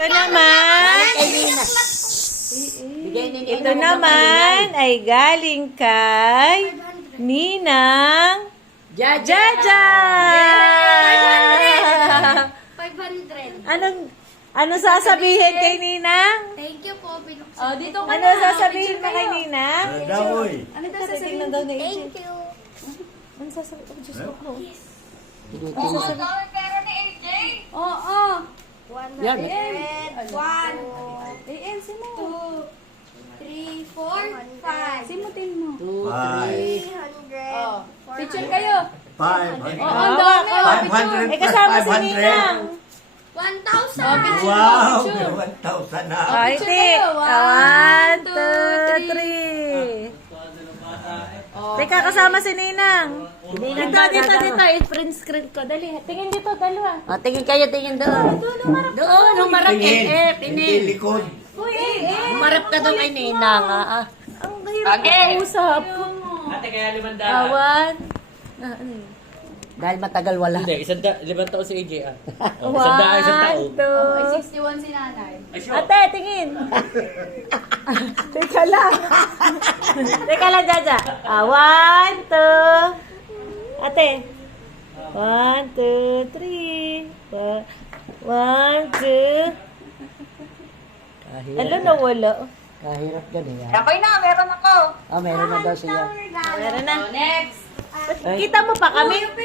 Ito naman. Kay Nina. Bigay ni Nina. Ito naman ay galing kay Ninang Jaja. 500. Anong sasabihin kay Ninang? Thank you po. Binuksan. Oh, dito ka Ano na. sasabihin mo Picture kay kayo. Ninang? Dawoy. Ano daw Tingnan sasabihin? daw ni AJ. Thank you. Ano sasabihin? Oh, Diyos ko po. Oo. Yan. 100. 1, Eh, sino? 2, 3, 4, 5. Simutin mo. 5. 300. Picture kayo. 500. Oo, ang dami. Oh, picture. Eh, kasama si Ninang. 1,000. Wow! Picture. 1,000 na. Oh, picture iti. kayo. 1, 2, 1, 3. Teka, kasama si Ninang. Dito. I-print screen ko. Dali. Tingin dito, dalawa. O, tingin kayo, tingin doon. Doon, humarap Tingin. Hindi tingin. likod. Humarap ka doon kay Nina. Ang hirap mag-usap. Ate, kaya 500. Awan. Ano yun? Dahil matagal wala. Hindi, 5 taon si AJ ah. Oh, 1, isang taon. 2. 61 si nanay. Ay, sure. Ate, tingin. Teka lang. Teka lang, Jaja. 1, 2. Ate. 1, 2, 3. 1, 2. Ano na wala? Kahirap yan eh. Ako'y na, meron ako. Oh, meron na daw siya. Meron na. Next. Kita mo pa kami?